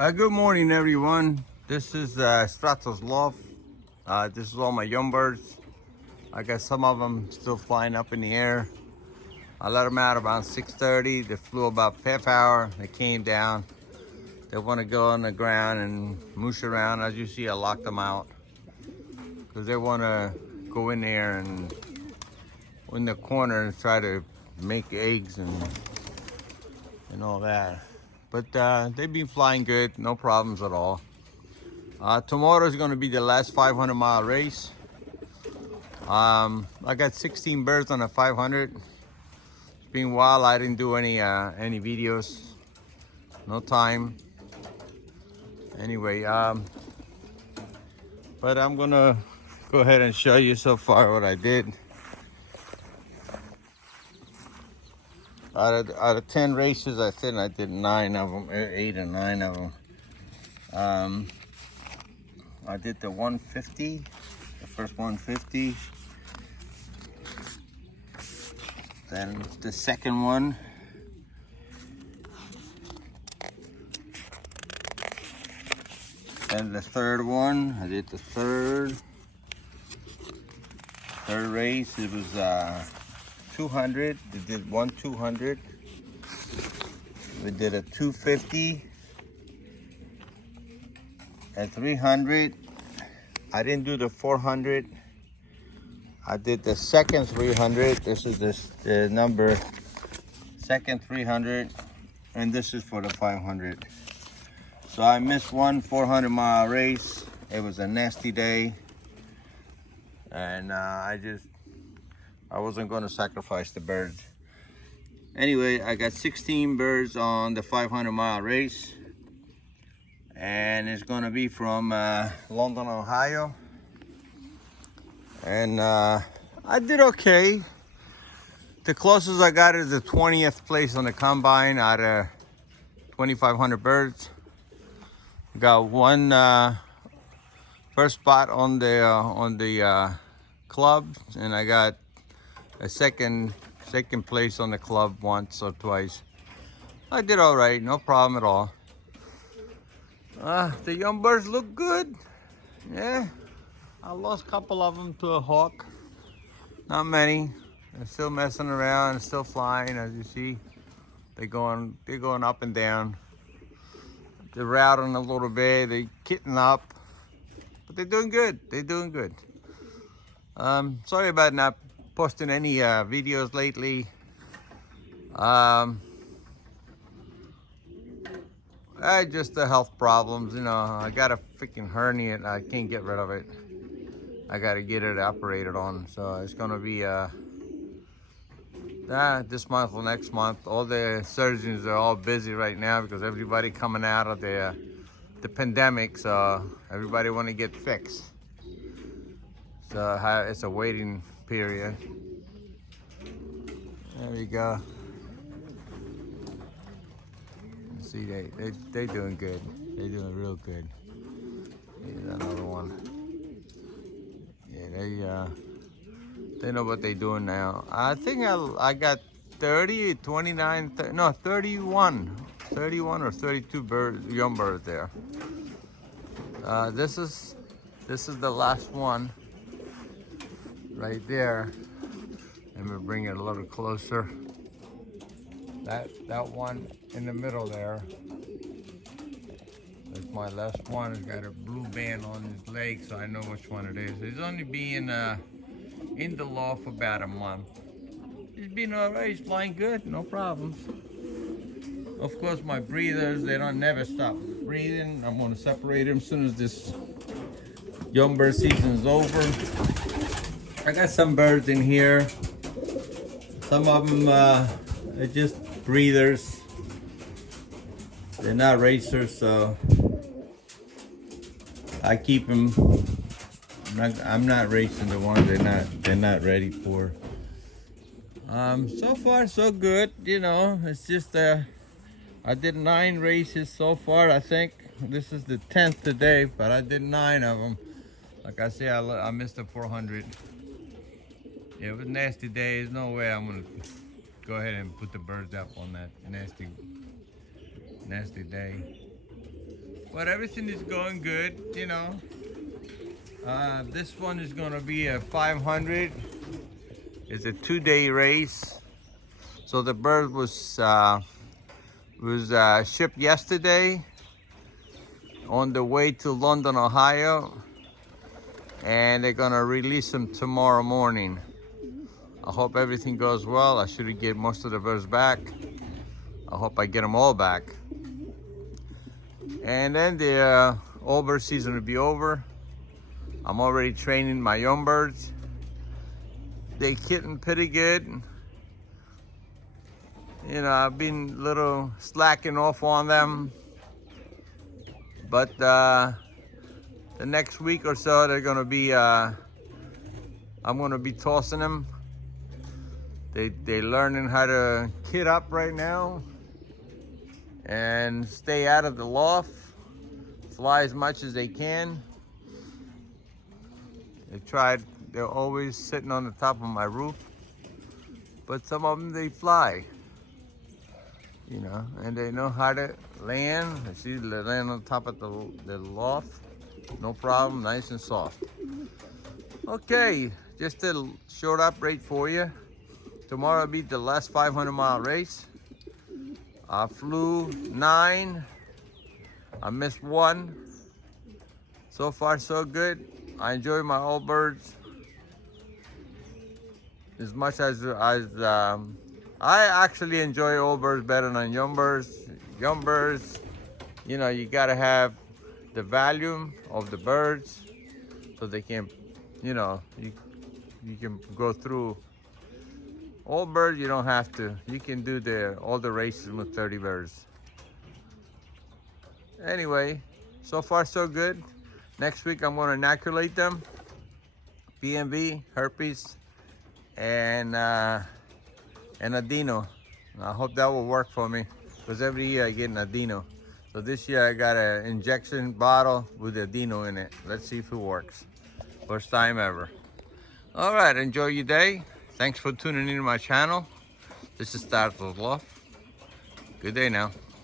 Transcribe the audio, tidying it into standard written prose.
Good morning, everyone. This is Stratos Loft. This is all my young birds. I got some of them still flying up in the air. I let them out about 6:30. They flew about half hour. They came down. They want to go on the ground and moosh around. As you see, I locked them out because they want to go in there and in the corner and try to make eggs and all that. But they've been flying good, no problems at all. Tomorrow is going to be the last 500-mile race. I got 16 birds on a 500. It's been a while. I didn't do any videos. No time. Anyway, but I'm gonna go ahead and show you so far what I did. Out of 10 races, I think I did 9 of them, 8 or 9 of them. I did the 150, the first 150. Then the second one. And the third one, I did the third race. It was 200. We did one 200. We did a 250, a 300. I didn't do the 400. I did the second 300. This is the number, second 300, and this is for the 500. So I missed one 400-mile race. It was a nasty day, and I wasn't going to sacrifice the birds. Anyway, I got 16 birds on the 500-mile race, and it's going to be from London, Ohio. And I did okay. The closest I got is the 20th place on the combine out of 2,500 birds. Got one first spot on the club, and I got a second place on the club once or twice. I did all right, no problem at all. The young birds look good. Yeah, I lost a couple of them to a hawk. Not many. They're still messing around, still flying, as you see. They're going up and down. They're routing a little bit. They're kitting up, but they're doing good. They're doing good. Sorry about not posting any videos lately. Just the health problems, you know. I got a freaking hernia and I can't get rid of it. I got to get it operated on, so it's gonna be this month or next month. All the surgeons are all busy right now because everybody coming out of the pandemic, so everybody want to get fixed. So it's a waiting period. There we go. See, they doing good. They doing real good. Here's another one. Yeah, they know what they're doing now. I think I got 30, 29, 30, no, 31 or 32 young birds there. This is the last one right there. Let me bring it a little closer. That one in the middle there. That's my last one. It's got a blue band on his leg, so I know which one it is. He's only been in the loft for about a month. He's been all right. He's flying good, no problems. Of course, my breeders, they don't never stop breeding. I'm gonna separate them as soon as this young bird season is over. I got some birds in here. Some of them are just breeders. They're not racers, so I keep them. I'm not racing the ones they're not ready for. So far so good, you know. It's just I did 9 races so far. I think this is the 10th today, but I did 9 of them. Like I say, I missed the 400. Yeah, it was a nasty day. There's no way I'm gonna go ahead and put the birds up on that nasty day. But everything is going good, you know. This one is gonna be a 500. It's a 2-day race. So the bird was shipped yesterday on the way to London, Ohio, and they're gonna release them tomorrow morning. I hope everything goes well. I should get most of the birds back. I hope I get them all back. And then the all bird season will be over. I'm already training my young birds. They're getting pretty good. You know, I've been a little slacking off on them. But the next week or so, they're gonna be, I'm gonna be tossing them. They're learning how to kit up right now and stay out of the loft, fly as much as they can. They're always sitting on the top of my roof, but some of them, they fly, you know, and they know how to land. See, they land on top of the loft, no problem, nice and soft. Okay, just a short update for you. Tomorrow will be the last 500-mile race. I flew 9. I missed 1. So far, so good. I enjoy my old birds as much as I actually enjoy old birds better than young birds. Young birds, you know, you gotta have the volume of the birds so they can, you know, you can go through. Old birds, you don't have to. You can do all the races with 30 birds. Anyway, so far so good. Next week I'm going to inoculate them. PMV, herpes, and adeno. I hope that will work for me because every year I get an adeno. So this year I got an injection bottle with adeno in it. Let's see if it works. First time ever. All right, enjoy your day. Thanks for tuning into my channel. This is Stratos Loft. Good day now.